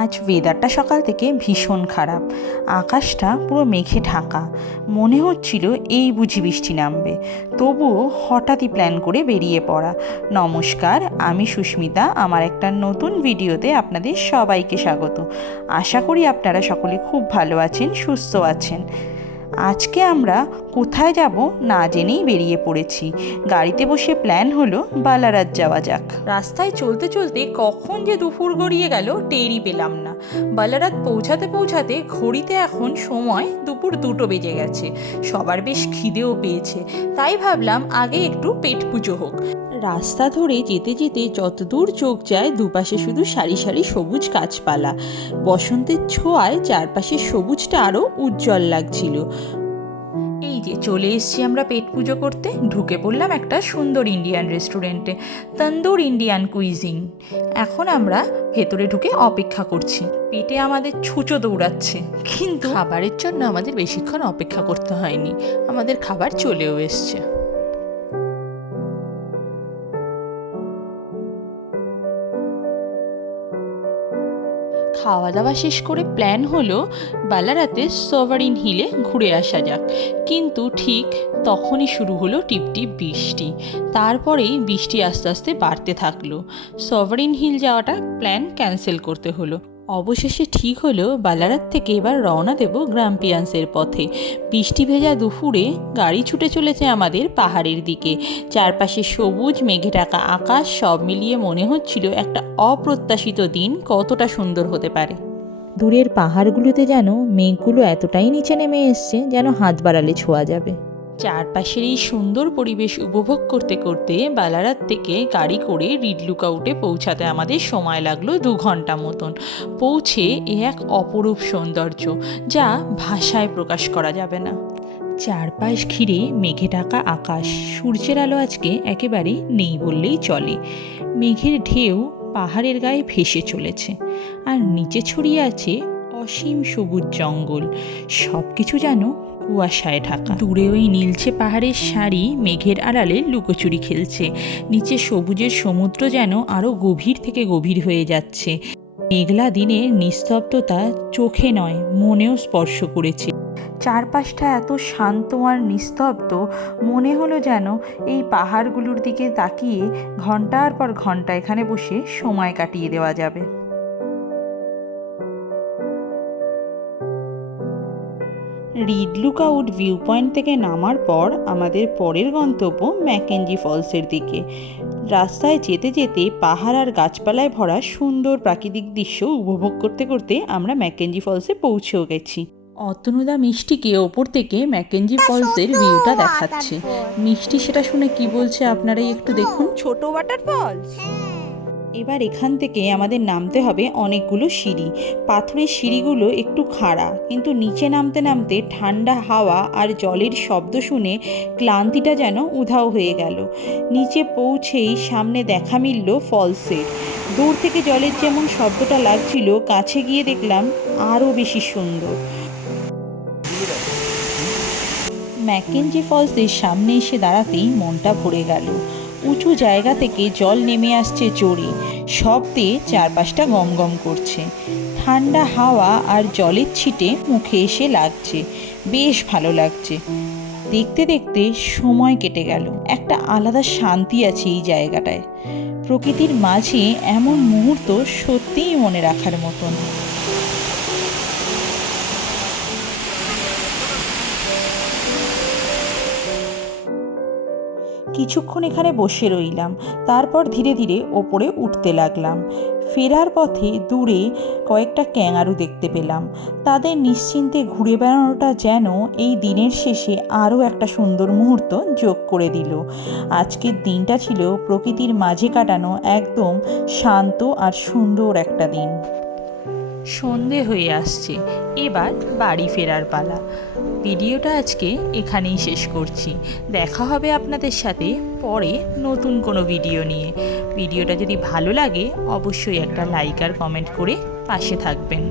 আজ ওয়েদারটা সকাল থেকে ভীষণ খারাপ, আকাশটা পুরো মেঘে ঢাকা। মনে হচ্ছিল এই বুঝি বৃষ্টি নামবে, তবুও হঠাৎই প্ল্যান করে বেরিয়ে পড়া। নমস্কার, আমি সুস্মিতা। আমার একটা নতুন ভিডিওতে আপনাদের সবাইকে স্বাগত। আশা করি আপনারা সকলে খুব ভালো আছেন, সুস্থ আছেন। আজকে আমরা কোথায় যাব না জেনেই বেরিয়ে পড়েছি। গাড়িতে বসে প্ল্যান হলো বালারাত যাওয়া যাক। রাস্তায় চলতে চলতে কখন যে দুপুর গড়িয়ে গেল টেরই পেলাম না। বালারাত পৌঁছাতে পৌঁছাতে ঘড়িতে এখন সময় দুপুর 2টো বেজে গেছে। সবার বেশ খিদেও পেয়েছে, তাই ভাবলাম আগে একটু পেট পুজো হোক। রাস্তা ধরে যেতে যেতে যতদূর চোখ যায় দুপাশে শুধু সারি সারি সবুজ গাছপালা। বসন্তের ছোঁয়ায় চারপাশের সবুজটা আরও উজ্জ্বল লাগছিল। এই যে চলে এসেছি আমরা পেট পুজো করতে। ঢুকে পড়লাম একটা সুন্দর ইন্ডিয়ান রেস্টুরেন্টে, তন্দুর ইন্ডিয়ান কুইজিন। এখন আমরা ভেতরে ঢুকে অপেক্ষা করছি। পেটে আমাদের ছুঁচো দৌড়াচ্ছে, কিন্তু খাবারের জন্য আমাদের বেশিক্ষণ অপেক্ষা করতে হয়নি, আমাদের খাবার চলেও এসছে। খাওয়া দাওয়া শেষ করে প্ল্যান হলো বালারাতে সভারিন হিলে ঘুরে আসা যাক, কিন্তু ঠিক তখনই শুরু হলো টিপটিপ বৃষ্টি। তারপরেই বৃষ্টি আস্তে আস্তে বাড়তে থাকলো। সভারিন হিল যাওয়াটা প্ল্যান ক্যান্সেল করতে হলো। অবশেষে ঠিক হলো বালারাত থেকে এবার রওনা দেব গ্রাম্পিয়ান্সের পথে। বৃষ্টি ভেজা দুপুরে গাড়ি ছুটে চলেছে আমাদের পাহাড়ের দিকে। চারপাশে সবুজ, মেঘে ঢাকা আকাশ, সব মিলিয়ে মনে হচ্ছিল একটা অপ্রত্যাশিত দিন কতটা সুন্দর হতে পারে। দূরের পাহাড়গুলোতে যেন মেঘগুলো এতটাই নিচে নেমে এসছে যেন হাত বাড়ালে ছোঁয়া যাবে। চারপাশের এই সুন্দর পরিবেশ উপভোগ করতে করতে বালারাত থেকে গাড়ি করে রিড লুকআউটে পৌঁছাতে আমাদের সময় লাগলো 2 ঘন্টা মতন। পৌঁছে এ এক অপরূপ সৌন্দর্য, যা ভাষায় প্রকাশ করা যাবে না। চারপাশ ঘিরে মেঘে ঢাকা আকাশ, সূর্যের আলো আজকে একেবারে নেই বললেই চলে। মেঘের ঢেউ পাহাড়ের গায়ে ভেসে চলেছে, আর নিচে ছড়িয়ে আছে অসীম সবুজ জঙ্গল। সব কিছু যেন কুয়াশায় ঢাকা। দূরে ওই নীলচে পাহাড়ের সারি মেঘের আড়ালে লুকোচুরি খেলছে। নিচে সবুজের সমুদ্র যেন আরও গভীর থেকে গভীর হয়ে যাচ্ছে। মেঘলা দিনের নিস্তব্ধতা চোখে নয়, মনেও স্পর্শ করেছে। চারপাশটা এত শান্ত আর নিস্তব্ধ, মনে হলো যেন এই পাহাড়গুলোর দিকে তাকিয়ে ঘন্টার পর ঘন্টা এখানে বসে সময় কাটিয়ে দেওয়া যাবে। রিড লুকআউট ভিউ পয়েন্ট থেকে নামার পর আমাদের পরের গন্তব্য ম্যাকেঞ্জি ফলসের দিকে। রাস্তায় যেতে যেতে পাহাড় আর গাছপালায় ভরা সুন্দর প্রাকৃতিক দৃশ্য উপভোগ করতে করতে আমরা ম্যাকেঞ্জি ফলসে পৌঁছেও গেছি। অতনুদা মিষ্টিকে ওপর থেকে ম্যাকেঞ্জি ফলসের ভিউটা দেখাচ্ছে। মিষ্টি সেটা শুনে কি বলছে আপনারাই একটু দেখুন। ছোট ওয়াটারফলস। এবার এখান থেকে আমাদের নামতে হবে অনেকগুলো সিঁড়ি। পাথরের সিঁড়িগুলো একটু খাড়া, কিন্তু নিচে নামতে নামতে ঠান্ডা হাওয়া আর জলের শব্দ শুনে ক্লান্তিটা যেন উধাও হয়ে গেল। নিচে পৌঁছেই সামনে দেখা মিলল ফলসের। দূর থেকে জলের যেমন শব্দটা লাগছিল, কাছে গিয়ে দেখলাম আরও বেশি সুন্দর। ম্যাকেঞ্জি ফলসের সামনে এসে দাঁড়াতেই মনটা ভরে গেল। উঁচু জায়গা থেকে জল নেমে আসছে জোরে, শব্দে চারপাশটা গমগম করছে। ঠান্ডা হাওয়া আর জলের ছিটে মুখে এসে লাগছে, বেশ ভালো লাগছে। দেখতে দেখতে সময় কেটে গেল। একটা আলাদা শান্তি আছে এই জায়গাটায়। প্রকৃতির মাঝে এমন মুহূর্ত সত্যিই মনে রাখার মতন। কিছুক্ষণ এখানে বসে রইলাম, তারপর ধীরে ধীরে ওপরে উঠতে লাগলাম। ফেরার পথে দূরে কয়েকটা ক্যাঙারু দেখতে পেলাম। তাদের নিশ্চিন্তে ঘুরে বেড়ানোটা যেন এই দিনের শেষে আরও একটা সুন্দর মুহূর্ত যোগ করে দিল। আজকের দিনটা ছিল প্রকৃতির মাঝে কাটানো একদম শান্ত আর সুন্দর একটা দিন। সন্ধে হয়ে আসছে, এবার বাড়ি ফেরার পালা। ভিডিওটা আজকে এখানেই শেষ করছি। দেখা হবে আপনাদের সাথে পরে নতুন কোনো ভিডিও নিয়ে। ভিডিওটা যদি ভালো লাগে অবশ্যই একটা লাইক আর কমেন্ট করে পাশে থাকবেন।